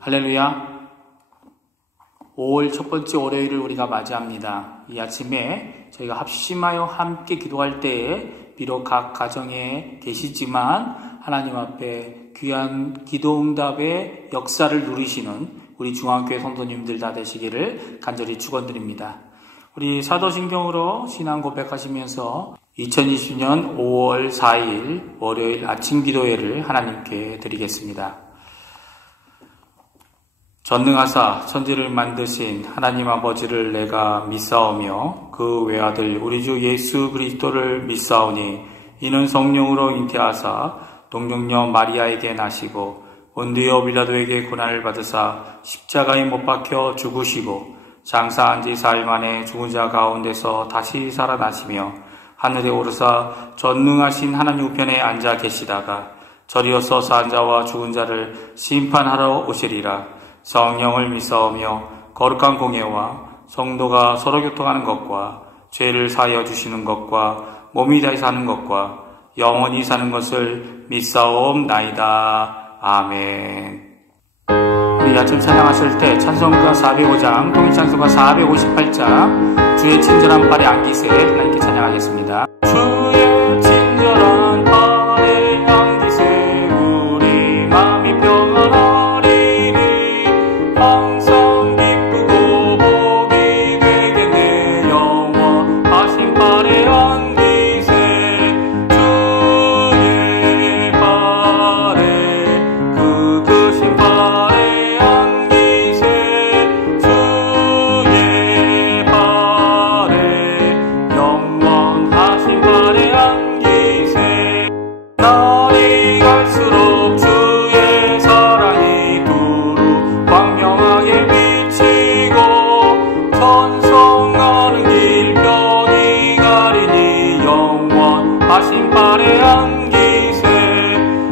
할렐루야. 5월 첫 번째 월요일을 우리가 맞이합니다. 이 아침에 저희가 합심하여 함께 기도할 때에 비록 각 가정에 계시지만 하나님 앞에 귀한 기도응답의 역사를 누리시는 우리 중앙교회 성도님들 다 되시기를 간절히 축원드립니다. 우리 사도신경으로 신앙 고백하시면서 2020년 5월 4일 월요일 아침 기도회를 하나님께 드리겠습니다. 전능하사 천지를 만드신 하나님 아버지를 내가 믿사오며 그 외아들 우리 주 예수 그리스도를 믿사오니 이는 성령으로 잉태하사 동정녀 마리아에게 나시고 본디오 빌라도에게 고난을 받으사 십자가에 못 박혀 죽으시고 장사한 지 4일 만에 죽은 자 가운데서 다시 살아나시며 하늘에 오르사 전능하신 하나님 우편에 앉아 계시다가 저리어서 산 자와 죽은 자를 심판하러 오시리라. 성령을 믿사오며 거룩한 공예와 성도가 서로 교통하는 것과 죄를 사하여 주시는 것과 몸이 다시 사는 것과 영원히 사는 것을 믿사옵나이다. 아멘. 우리 아침 찬양하실 때 찬송가 405장, 통일찬송가 458장 주의 친절한 발에 안기세 하나님께 찬양하겠습니다. 주의 친절한 발에 안기세 우리 마음이 평안하리니 항상 기쁘고 복이 되겠네. 영원하신 발에 안기세 주의 발에 그 크신 발에 안기세 주의 발에 영원하신 발에 안기세. 날이 갈수록 주의 사랑이 두루 광명하게 비치고 천성하는 길 편히 가리니 영원하신 발에 안기세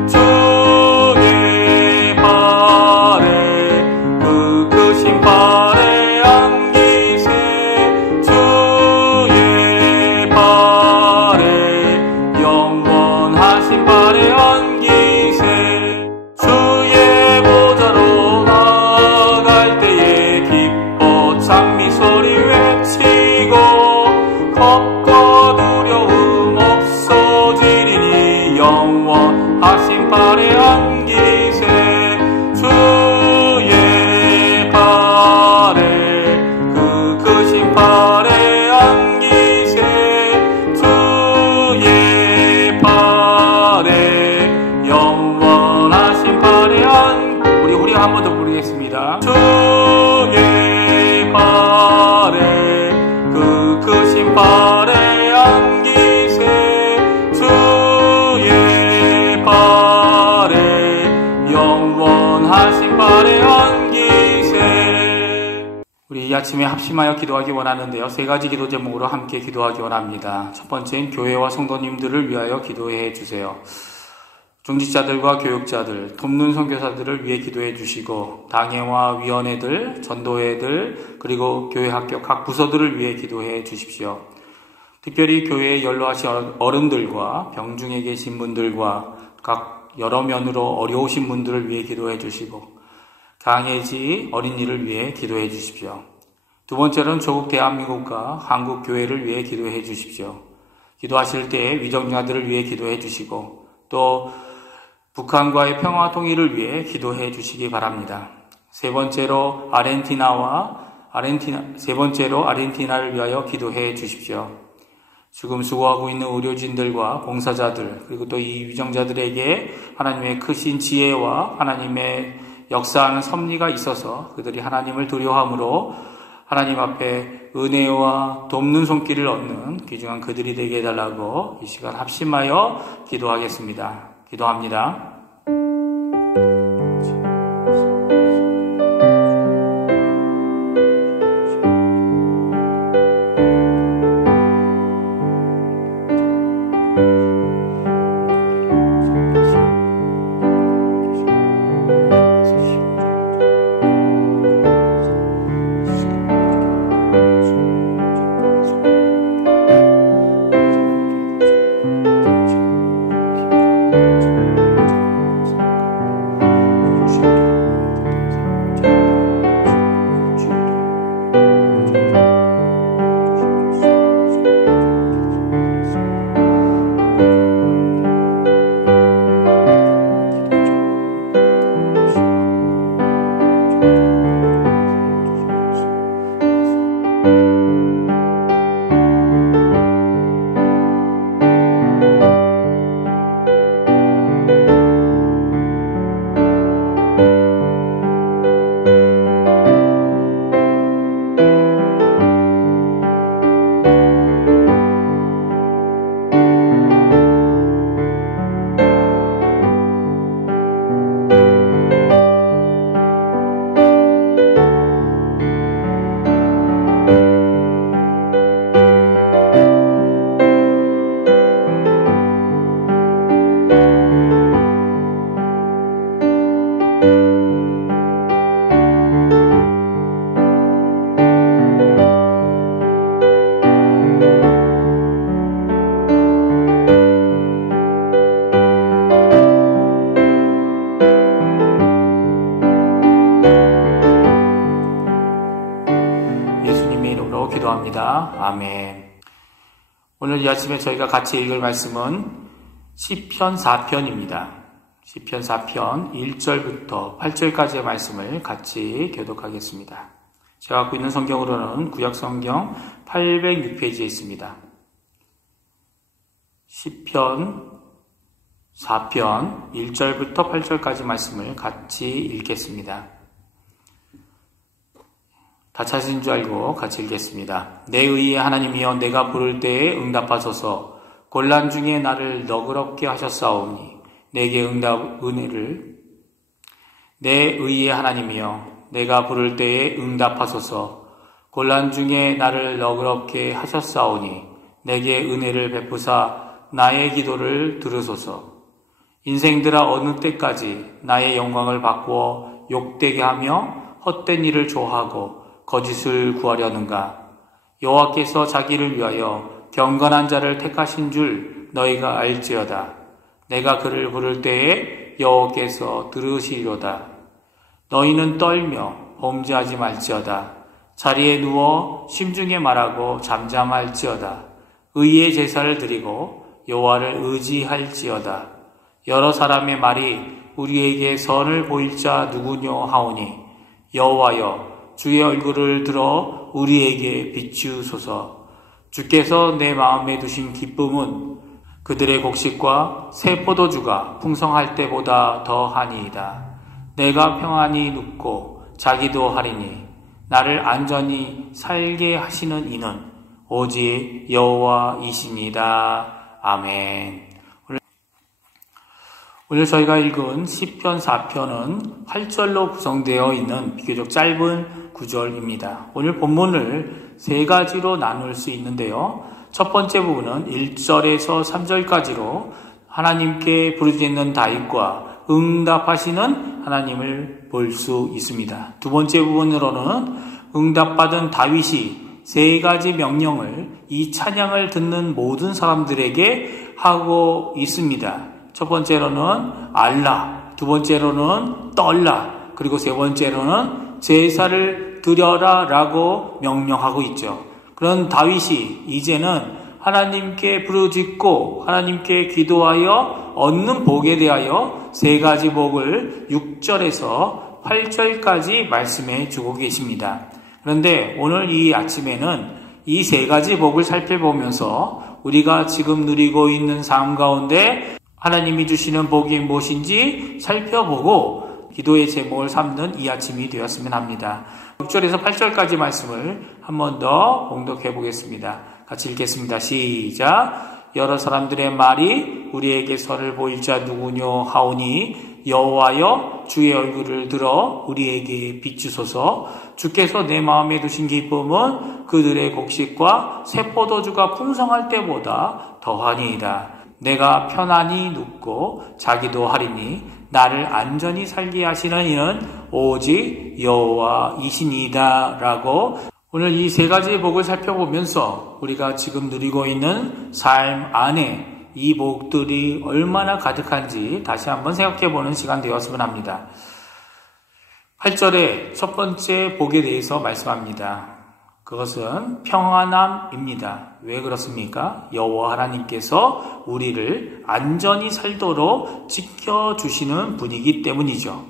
주의 발에 그 크신 발에 안기세 주의 발에 영원하신 발에 안기세. 주의 보좌로 나아갈 때에 기뻐 찬미 소리 외치고 겁과 두려움 없어지리니 영원하신 발에 안기세 주의 발에 그 크신 발에 안기세 주의 발에 영원하신 발에 우리 한 번 더 부르겠습니다. 주의 발에 그 크신 발에 안기세 주의 발에 영원하신 발에 안기세. 우리 이 아침에 합심하여 기도하기 원하는데요. 세 가지 기도 제목으로 함께 기도하기 원합니다. 첫 번째는 교회와 성도님들을 위하여 기도해 주세요. 중직자들과 교육자들, 돕는 선교사들을 위해 기도해 주시고 당회와 위원회들, 전도회들, 그리고 교회 학교 각 부서들을 위해 기도해 주십시오. 특별히 교회에 연로하신 어른들과 병중에 계신 분들과 각 여러 면으로 어려우신 분들을 위해 기도해 주시고 강해지 어린이를 위해 기도해 주십시오. 두 번째로는 조국 대한민국과 한국 교회를 위해 기도해 주십시오. 기도하실 때 위정자들을 위해 기도해 주시고 또 북한과의 평화 통일을 위해 기도해 주시기 바랍니다. 세 번째로 아르헨티나를 위하여 기도해 주십시오. 지금 수고하고 있는 의료진들과 봉사자들 그리고 또 이 위정자들에게 하나님의 크신 지혜와 하나님의 역사하는 섭리가 있어서 그들이 하나님을 두려워함으로 하나님 앞에 은혜와 돕는 손길을 얻는 귀중한 그들이 되게 해달라고 이 시간 합심하여 기도하겠습니다. 기도합니다. 아멘. 오늘 이 아침에 저희가 같이 읽을 말씀은 시편 4편입니다. 시편 4편 1절부터 8절까지의 말씀을 같이 교독하겠습니다. 제가 갖고 있는 성경으로는 구약성경 806페이지에 있습니다. 시편 4편 1절부터 8절까지 말씀을 같이 읽겠습니다. 다 찾으신 줄 알고 같이 읽겠습니다. 내 의의 하나님이여 내가 부를 때에 응답하소서. 곤란 중에 나를 너그럽게 하셨사오니 내게 은혜를. 내 의의 하나님이여 내가 부를 때에 응답하소서. 곤란 중에 나를 너그럽게 하셨사오니 내게 은혜를 베푸사 나의 기도를 들으소서. 인생들아 어느 때까지 나의 영광을 바꾸어 욕되게 하며 헛된 일을 좋아하고 거짓을 구하려는가? 여호와께서 자기를 위하여 경건한 자를 택하신 줄 너희가 알지어다. 내가 그를 부를 때에 여호와께서 들으시리로다. 너희는 떨며 범죄하지 말지어다. 자리에 누워 심중에 말하고 잠잠할지어다. 의의 제사를 드리고 여호와를 의지할지어다. 여러 사람의 말이 우리에게 선을 보일 자 누구뇨 하오니 여호와여 주의 얼굴을 들어 우리에게 비추소서. 주께서 내 마음에 두신 기쁨은 그들의 곡식과 새 포도주가 풍성할 때보다 더하니이다. 내가 평안히 눕고 자기도 하리니 나를 안전히 살게 하시는 이는 오직 여호와이시니이다. 아멘. 오늘 저희가 읽은 시편 4편은 8절로 구성되어 있는 비교적 짧은 구절입니다. 오늘 본문을 세 가지로 나눌 수 있는데요. 첫 번째 부분은 1절에서 3절까지로 하나님께 부르짖는 다윗과 응답하시는 하나님을 볼 수 있습니다. 두 번째 부분으로는 응답받은 다윗이 세 가지 명령을 이 찬양을 듣는 모든 사람들에게 하고 있습니다. 첫 번째로는 알라, 두 번째로는 떨라, 그리고 세 번째로는 제사를 드려라 라고 명령하고 있죠. 그런 다윗이 이제는 하나님께 부르짖고 하나님께 기도하여 얻는 복에 대하여 세 가지 복을 6절에서 8절까지 말씀해 주고 계십니다. 그런데 오늘 이 아침에는 이 세 가지 복을 살펴보면서 우리가 지금 누리고 있는 삶 가운데 하나님이 주시는 복이 무엇인지 살펴보고 기도의 제목을 삼는 이 아침이 되었으면 합니다. 6절에서 8절까지 말씀을 한 번 더 봉독해 보겠습니다. 같이 읽겠습니다. 시작. 여러 사람들의 말이 우리에게 선을 보일 자 누구뇨 하오니 여호와여 주의 얼굴을 들어 우리에게 비추소서. 주께서 내 마음에 두신 기쁨은 그들의 곡식과 새 포도주가 풍성할 때보다 더하니이다. 내가 편안히 눕고 자기도 하리니 나를 안전히 살게 하시는 이는 오직 여호와이시니이다 라고 오늘 이 세 가지 복을 살펴보면서 우리가 지금 누리고 있는 삶 안에 이 복들이 얼마나 가득한지 다시 한번 생각해보는 시간 되었으면 합니다. 8절에 첫 번째 복에 대해서 말씀합니다. 그것은 평안함입니다. 왜 그렇습니까? 여호와 하나님께서 우리를 안전히 살도록 지켜주시는 분이기 때문이죠.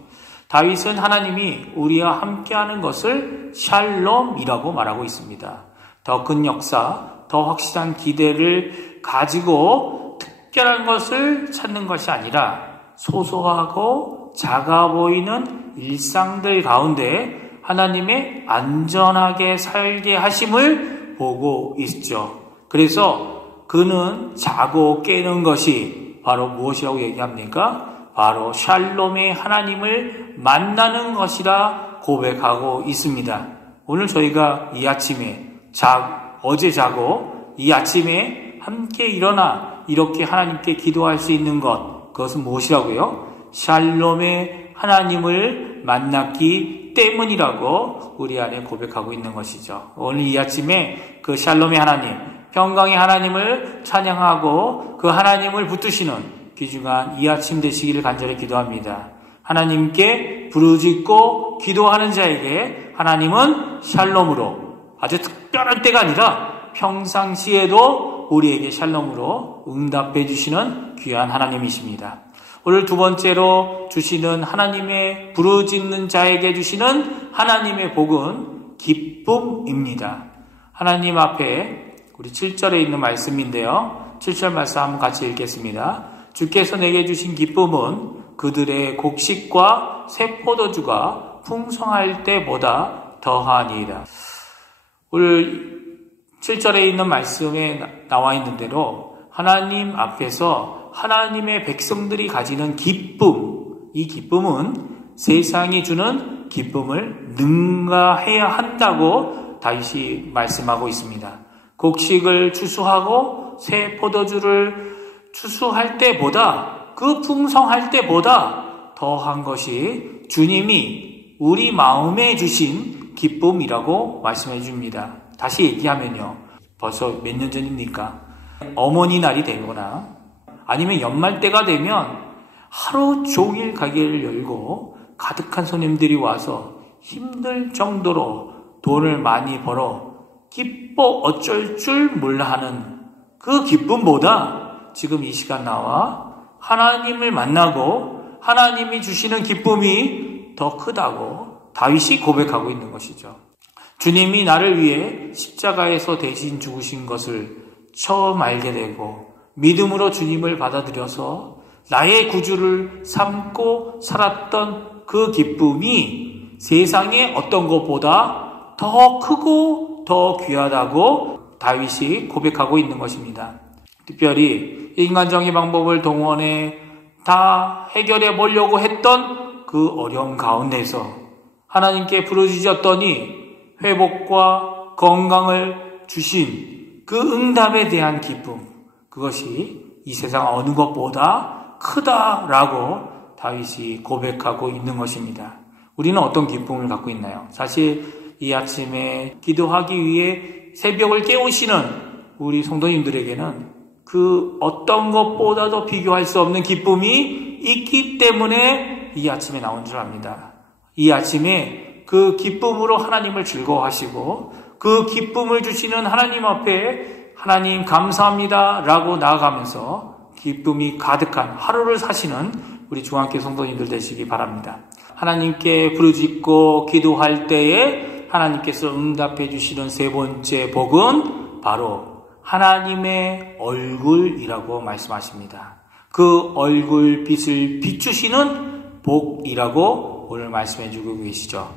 다윗은 하나님이 우리와 함께하는 것을 샬롬이라고 말하고 있습니다. 더 큰 역사, 더 확실한 기대를 가지고 특별한 것을 찾는 것이 아니라 소소하고 작아 보이는 일상들 가운데 하나님의 안전하게 살게 하심을 보고 있죠. 그래서 그는 자고 깨는 것이 바로 무엇이라고 얘기합니까? 바로 샬롬의 하나님을 만나는 것이라 고백하고 있습니다. 오늘 저희가 이 아침에 어제 자고 이 아침에 함께 일어나 이렇게 하나님께 기도할 수 있는 것, 그것은 무엇이라고요? 샬롬의 하나님을 만났기 때문이라고 우리 안에 고백하고 있는 것이죠. 오늘 이 아침에 그 샬롬의 하나님, 평강의 하나님을 찬양하고 그 하나님을 붙드시는 귀중한 이 아침 되시기를 간절히 기도합니다. 하나님께 부르짖고 기도하는 자에게 하나님은 샬롬으로 아주 특별한 때가 아니라 평상시에도 우리에게 샬롬으로 응답해 주시는 귀한 하나님이십니다. 오늘 두 번째로 주시는 하나님의 부르짖는 자에게 주시는 하나님의 복은 기쁨입니다. 하나님 앞에 우리 7절에 있는 말씀인데요. 7절 말씀 한번 같이 읽겠습니다. 주께서 내게 주신 기쁨은 그들의 곡식과 새 포도주가 풍성할 때보다 더하니이다. 오늘 7절에 있는 말씀에 나와 있는 대로 하나님 앞에서 하나님의 백성들이 가지는 기쁨, 이 기쁨은 세상이 주는 기쁨을 능가해야 한다고 다윗이 말씀하고 있습니다. 곡식을 추수하고 새 포도주를 추수할 때보다, 그 풍성할 때보다 더한 것이 주님이 우리 마음에 주신 기쁨이라고 말씀해 줍니다. 다시 얘기하면요, 벌써 몇 년 전입니까? 어머니 날이 되거나 아니면 연말 때가 되면 하루 종일 가게를 열고 가득한 손님들이 와서 힘들 정도로 돈을 많이 벌어 기뻐 어쩔 줄 몰라 하는 그 기쁨보다 지금 이 시간 나와 하나님을 만나고 하나님이 주시는 기쁨이 더 크다고 다윗이 고백하고 있는 것이죠. 주님이 나를 위해 십자가에서 대신 죽으신 것을 처음 알게 되고 믿음으로 주님을 받아들여서 나의 구주를 삼고 살았던 그 기쁨이 세상의 어떤 것보다 더 크고 더 귀하다고 다윗이 고백하고 있는 것입니다. 특별히 인간적인 방법을 동원해 다 해결해 보려고 했던 그 어려운 가운데서 하나님께 부르짖었더니 회복과 건강을 주신 그 응답에 대한 기쁨, 그것이 이 세상 어느 것보다 크다라고 다윗이 고백하고 있는 것입니다. 우리는 어떤 기쁨을 갖고 있나요? 사실 이 아침에 기도하기 위해 새벽을 깨우시는 우리 성도님들에게는 그 어떤 것보다도 비교할 수 없는 기쁨이 있기 때문에 이 아침에 나온 줄 압니다. 이 아침에 그 기쁨으로 하나님을 즐거워하시고 그 기쁨을 주시는 하나님 앞에 하나님 감사합니다 라고 나아가면서 기쁨이 가득한 하루를 사시는 우리 중앙교회 성도님들 되시기 바랍니다. 하나님께 부르짖고 기도할 때에 하나님께서 응답해 주시는 세 번째 복은 바로 하나님의 얼굴이라고 말씀하십니다. 그 얼굴빛을 비추시는 복이라고 오늘 말씀해 주고 계시죠.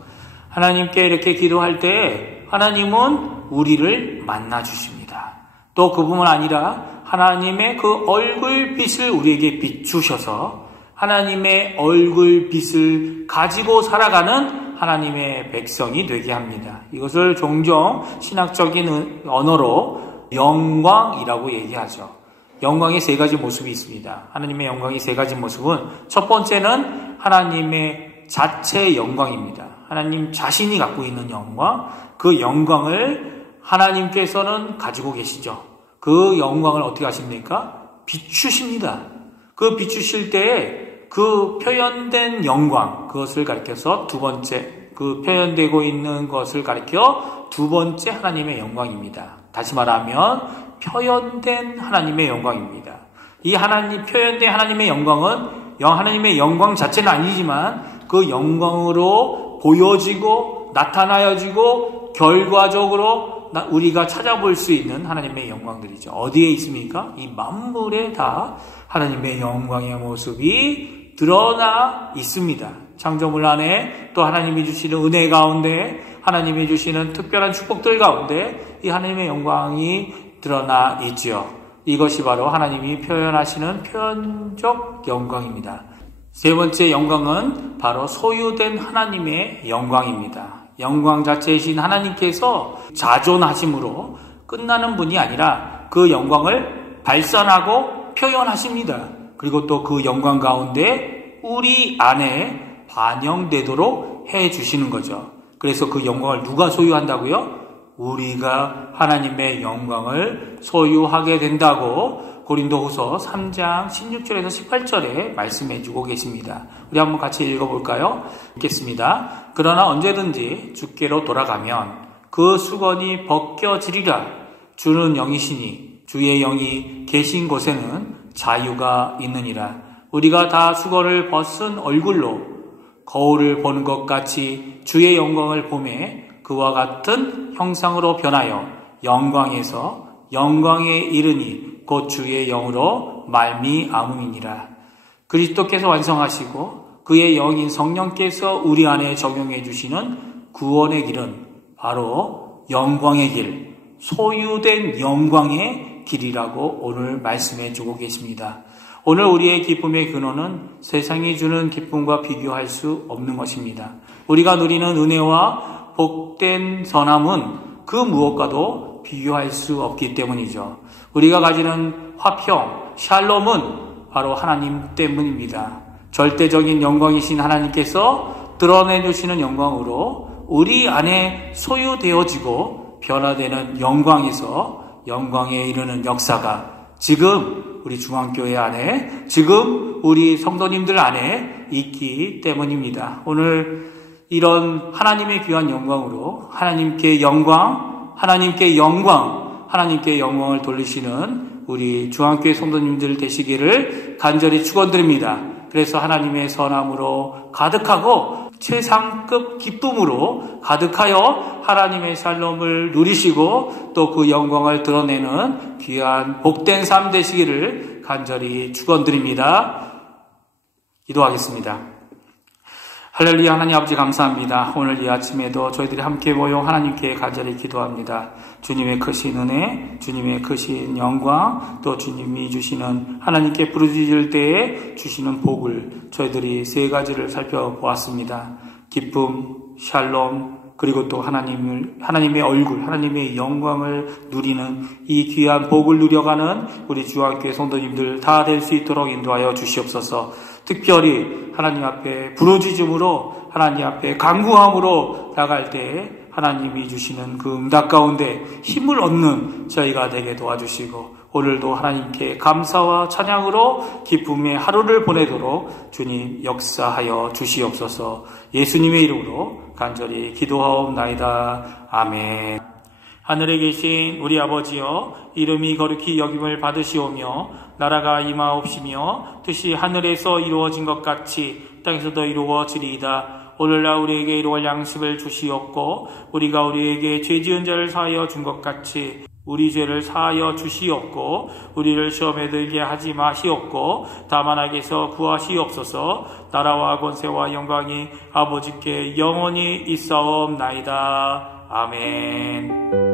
하나님께 이렇게 기도할 때 하나님은 우리를 만나 주십니다. 또 그뿐만 아니라 하나님의 그 얼굴빛을 우리에게 비추셔서 하나님의 얼굴빛을 가지고 살아가는 하나님의 백성이 되게 합니다. 이것을 종종 신학적인 언어로 영광이라고 얘기하죠. 영광의 세 가지 모습이 있습니다. 하나님의 영광의 세 가지 모습은 첫 번째는 하나님의 자체 영광입니다. 하나님 자신이 갖고 있는 영광, 그 영광을 하나님께서는 가지고 계시죠. 그 영광을 어떻게 하십니까? 비추십니다. 그 비추실 때에 그 표현된 영광, 그것을 가리켜서 두 번째, 그 표현되고 있는 것을 가리켜 두 번째 하나님의 영광입니다. 다시 말하면 표현된 하나님의 영광입니다. 이 하나님, 표현된 하나님의 영광은 하나님의 영광 자체는 아니지만 그 영광으로 보여지고 나타나여지고 결과적으로 우리가 찾아볼 수 있는 하나님의 영광들이죠. 어디에 있습니까? 이 만물에 다 하나님의 영광의 모습이 드러나 있습니다. 창조물 안에 또 하나님이 주시는 은혜 가운데 하나님이 주시는 특별한 축복들 가운데 이 하나님의 영광이 드러나 있지요. 이것이 바로 하나님이 표현하시는 표현적 영광입니다. 세 번째 영광은 바로 소유된 하나님의 영광입니다. 영광 자체이신 하나님께서 자존하심으로 끝나는 분이 아니라 그 영광을 발산하고 표현하십니다. 그리고 또 그 영광 가운데 우리 안에 반영되도록 해주시는 거죠. 그래서 그 영광을 누가 소유한다고요? 우리가 하나님의 영광을 소유하게 된다고 고린도후서 3장 16절에서 18절에 말씀해 주고 계십니다. 우리 한번 같이 읽어볼까요? 읽겠습니다. 그러나 언제든지 주께로 돌아가면 그 수건이 벗겨지리라. 주는 영이시니 주의 영이 계신 곳에는 자유가 있느니라. 우리가 다 수건을 벗은 얼굴로 거울을 보는 것 같이 주의 영광을 보매 그와 같은 형상으로 변하여 영광에서 영광에 이르니 곧 주의 영으로 말미암음이니라. 그리스도께서 완성하시고 그의 영인 성령께서 우리 안에 적용해 주시는 구원의 길은 바로 영광의 길, 소유된 영광의 길이라고 오늘 말씀해 주고 계십니다. 오늘 우리의 기쁨의 근원은 세상이 주는 기쁨과 비교할 수 없는 것입니다. 우리가 누리는 은혜와 복된 선함은 그 무엇과도 비교할 수 없기 때문이죠. 우리가 가지는 화평, 샬롬은 바로 하나님 때문입니다. 절대적인 영광이신 하나님께서 드러내주시는 영광으로 우리 안에 소유되어지고 변화되는 영광에서 영광에 이르는 역사가 지금 우리 중앙교회 안에, 지금 우리 성도님들 안에 있기 때문입니다. 오늘 이런 하나님의 귀한 영광으로 하나님께 영광, 하나님께 영광을 돌리시는 우리 중앙교회 성도님들 되시기를 간절히 축원드립니다. 그래서 하나님의 선함으로 가득하고 최상급 기쁨으로 가득하여 하나님의 샬롬을 누리시고 또 그 영광을 드러내는 귀한 복된 삶 되시기를 간절히 축원드립니다. 기도하겠습니다. 할렐루야. 하나님 아버지 감사합니다. 오늘 이 아침에도 저희들이 함께 모여 하나님께 간절히 기도합니다. 주님의 크신 은혜, 주님의 크신 영광, 또 주님이 주시는 하나님께 부르짖을 때에 주시는 복을 저희들이 세 가지를 살펴보았습니다. 기쁨, 샬롬, 그리고 또 하나님의 얼굴, 하나님의 영광을 누리는 이 귀한 복을 누려가는 우리 중앙교회 성도님들 다 될 수 있도록 인도하여 주시옵소서. 특별히 하나님 앞에 부르짖음으로, 하나님 앞에 간구함으로 나갈 때에 하나님이 주시는 그 응답 가운데 힘을 얻는 저희가 되게 도와주시고, 오늘도 하나님께 감사와 찬양으로 기쁨의 하루를 보내도록 주님 역사하여 주시옵소서. 예수님의 이름으로 간절히 기도하옵나이다. 아멘. 하늘에 계신 우리 아버지여, 이름이 거룩히 여김을 받으시오며 나라가 임하옵시며 뜻이 하늘에서 이루어진 것 같이 땅에서도 이루어지리이다. 오늘날 우리에게 이루어질 양식을 주시옵고 우리가 우리에게 죄 지은 자를 사하여 준 것 같이 우리 죄를 사하여 주시옵고 우리를 시험에 들게 하지 마시옵고 다만 악에서 구하시옵소서. 나라와 권세와 영광이 아버지께 영원히 있사옵나이다. 아멘.